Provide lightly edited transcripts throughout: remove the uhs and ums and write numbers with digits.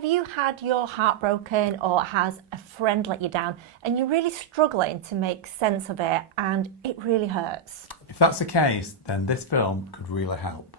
Have you had your heart broken, or has a friend let you down and you're really struggling to make sense of it and it really hurts? If that's the case, then this film could really help.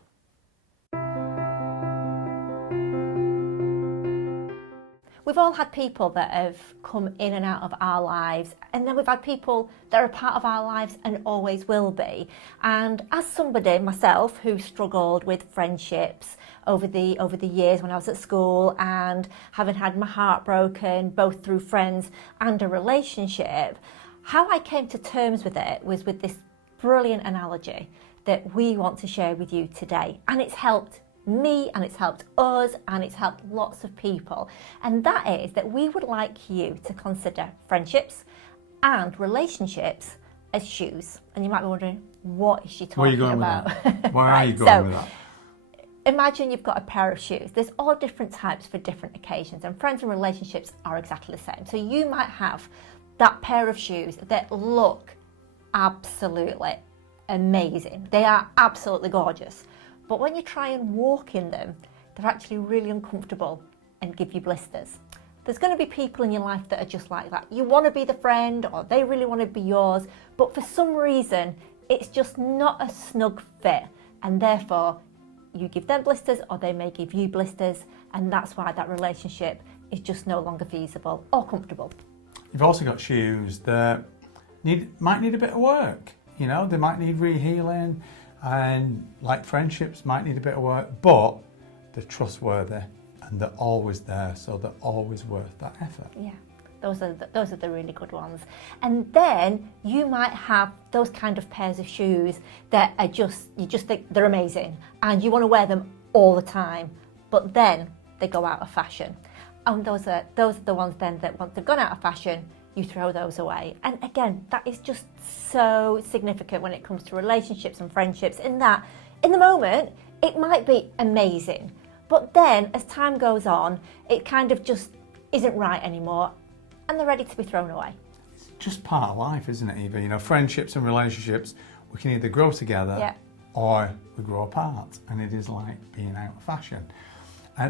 We've all had people that have come in and out of our lives, and then we've had people that are a part of our lives and always will be. And as somebody myself who struggled with friendships over the years when I was at school, and having had my heart broken both through friends and a relationship, how I came to terms with it was with this brilliant analogy that we want to share with you today. And it's helped me, and it's helped us, and it's helped lots of people. And that is that we would like you to consider friendships and relationships as shoes. And you might be wondering, what is she talking about? Where are you going with that? Imagine you've got a pair of shoes. There's all different types for different occasions, and friends and relationships are exactly the same. So you might have that pair of shoes that look absolutely amazing. They are absolutely gorgeous. But when you try and walk in them, they're actually really uncomfortable and give you blisters. There's going to be people in your life that are just like that. You want to be the friend, or they really want to be yours, but for some reason, it's just not a snug fit, and therefore you give them blisters, or they may give you blisters, and that's why that relationship is just no longer feasible or comfortable. You've also got shoes that might need a bit of work. You know, they might need rehealing, and like friendships might need a bit of work, but they're trustworthy and they're always there, so they're always worth that effort. Yeah, those are the really good ones. And then you might have those kind of pairs of shoes that are you just think they're amazing and you want to wear them all the time, but then they go out of fashion. And those are the ones then that once they've gone out of fashion, you throw those away. And again, that is just so significant when it comes to relationships and friendships, in that in the moment it might be amazing, but then as time goes on, it kind of just isn't right anymore and they're ready to be thrown away. It's just part of life, isn't it, Eva? You know, friendships and relationships, we can either grow together or we grow apart, and it is like being out of fashion.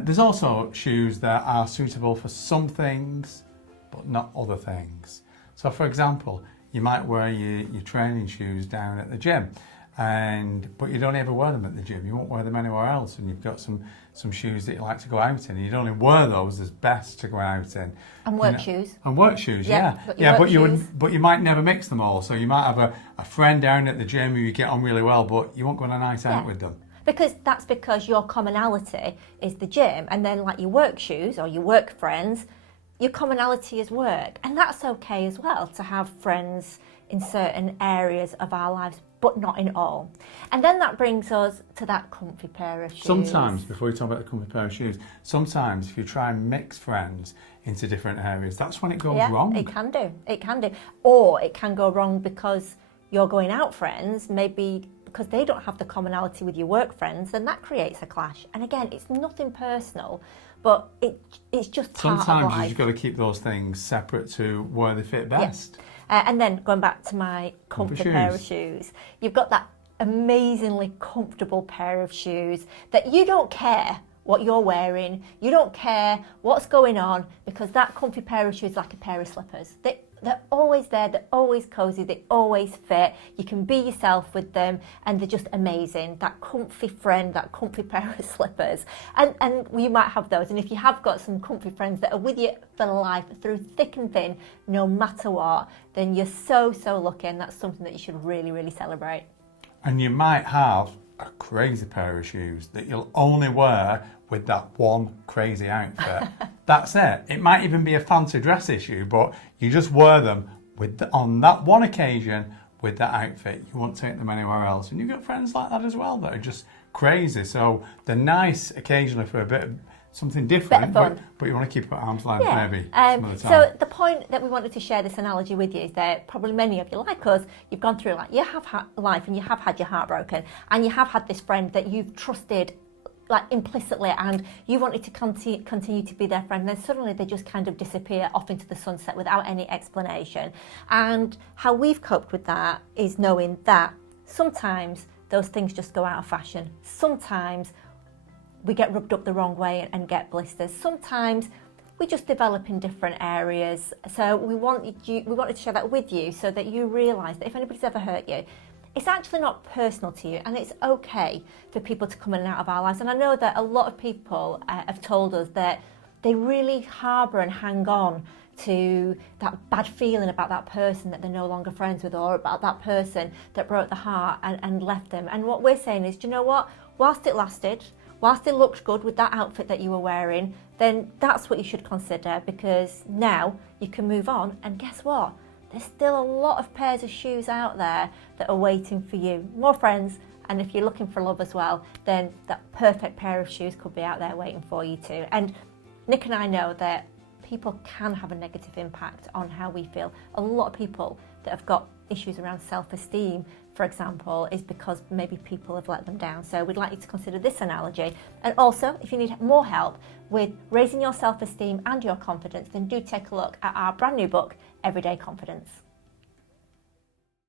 There's also shoes that are suitable for some things but not other things. So for example, you might wear your training shoes down at the gym, but you don't ever wear them at the gym. You won't wear them anywhere else, and you've got some shoes that you like to go out in, and you'd only wear those as best to go out in. And work shoes. And work shoes, but you might never mix them all. So you might have a friend down at the gym who you get on really well, but you won't go on a night out with them. Because your commonality is the gym, and then like your work shoes or your work friends, your commonality is work. And that's okay as well, to have friends in certain areas of our lives, but not in all. And then that brings us to that comfy pair of shoes. Sometimes, before we talk about the comfy pair of shoes, sometimes if you try and mix friends into different areas, that's when it goes wrong. It can do. Or it can go wrong because you're going out friends, maybe because they don't have the commonality with your work friends, and that creates a clash. And again, it's nothing personal, but it's just part of life. Sometimes you've got to keep those things separate to where they fit best. And then going back to my comfy pair of shoes, you've got that amazingly comfortable pair of shoes that you don't care what you're wearing, you don't care what's going on, because that comfy pair of shoes is like a pair of slippers. They're always there, they're always cozy, they always fit, you can be yourself with them, and they're just amazing. That comfy friend, that comfy pair of slippers. And you might have those, and if you have got some comfy friends that are with you for life, through thick and thin, no matter what, then you're so lucky, and that's something that you should really, really celebrate. And you might have a crazy pair of shoes that you'll only wear with that one crazy outfit. That's it. It might even be a fancy dress issue, but you just wear them on that one occasion with that outfit. You won't take them anywhere else. And you've got friends like that as well that are just crazy. So they're nice occasionally for a bit of something different, but you want to keep it at arm's length maybe some of the time. So the point that we wanted to share this analogy with you is that probably many of you, like us, you've gone through you have had life, and you have had your heart broken, and you have had this friend that you've trusted implicitly, and you wanted to continue to be their friend, and then suddenly they just kind of disappear off into the sunset without any explanation. And how we've coped with that is knowing that sometimes those things just go out of fashion. Sometimes we get rubbed up the wrong way and get blisters. Sometimes we just develop in different areas. So we wanted to share that with you so that you realise that if anybody's ever hurt you, it's actually not personal to you, and it's okay for people to come in and out of our lives. And I know that a lot of people have told us that they really harbour and hang on to that bad feeling about that person that they're no longer friends with, or about that person that broke the heart and left them. And what we're saying is, do you know what? Whilst it lasted, whilst it looked good with that outfit that you were wearing, then that's what you should consider, because now you can move on. And guess what? There's still a lot of pairs of shoes out there that are waiting for you. More friends, and if you're looking for love as well, then that perfect pair of shoes could be out there waiting for you too. And Nick and I know that people can have a negative impact on how we feel. A lot of people that have got issues around self-esteem, for example, is because maybe people have let them down. So we'd like you to consider this analogy. And also, if you need more help with raising your self-esteem and your confidence, then do take a look at our brand new book, Everyday Confidence.